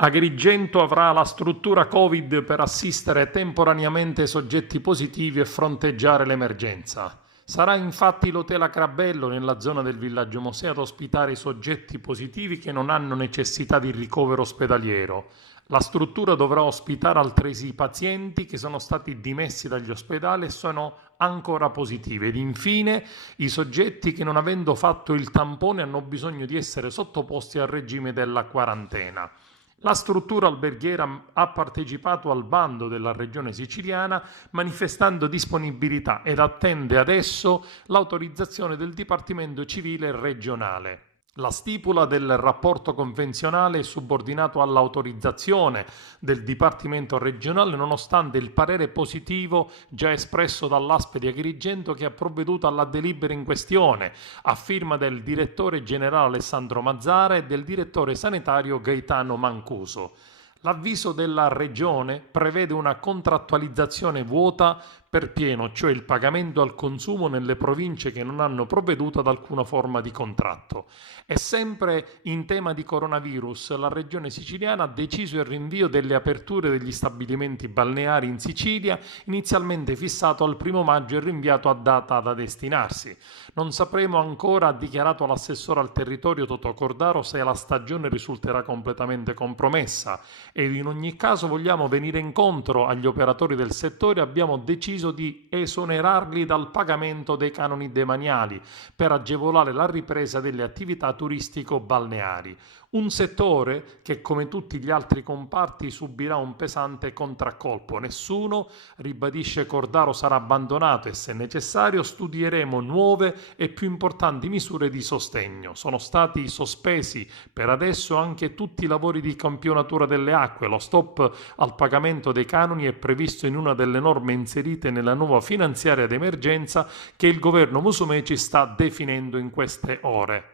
Agrigento avrà la struttura Covid per assistere temporaneamente soggetti positivi e fronteggiare l'emergenza. Sarà infatti l'Hotel Acrabello nella zona del Villaggio Mosè ad ospitare i soggetti positivi che non hanno necessità di ricovero ospedaliero. La struttura dovrà ospitare altresì i pazienti che sono stati dimessi dagli ospedali e sono ancora positivi ed infine i soggetti che non avendo fatto il tampone hanno bisogno di essere sottoposti al regime della quarantena. La struttura alberghiera ha partecipato al bando della Regione Siciliana manifestando disponibilità ed attende adesso l'autorizzazione del Dipartimento Civile regionale. La stipula del rapporto convenzionale è subordinato all'autorizzazione del Dipartimento regionale nonostante il parere positivo già espresso dall'ASP di Agrigento che ha provveduto alla delibera in questione, a firma del direttore generale Alessandro Mazzara e del direttore sanitario Gaetano Mancuso. L'avviso della Regione prevede una contrattualizzazione vuota per pieno, cioè il pagamento al consumo nelle province che non hanno provveduto ad alcuna forma di contratto. E sempre in tema di coronavirus, la Regione siciliana ha deciso il rinvio delle aperture degli stabilimenti balneari in Sicilia, inizialmente fissato al 1° maggio e rinviato a data da destinarsi. Non sapremo ancora, ha dichiarato l'assessore al territorio Totò Cordaro, se la stagione risulterà completamente compromessa ed in ogni caso vogliamo venire incontro agli operatori del settore, abbiamo deciso di esonerarli dal pagamento dei canoni demaniali per agevolare la ripresa delle attività turistico-balneari. Un settore che, come tutti gli altri comparti, subirà un pesante contraccolpo. Nessuno, ribadisce Cordaro, sarà abbandonato e, se necessario, studieremo nuove e più importanti misure di sostegno. Sono stati sospesi per adesso anche tutti i lavori di campionatura delle acque. Lo stop al pagamento dei canoni è previsto in una delle norme inserite nella nuova finanziaria d'emergenza che il governo Musumeci sta definendo in queste ore.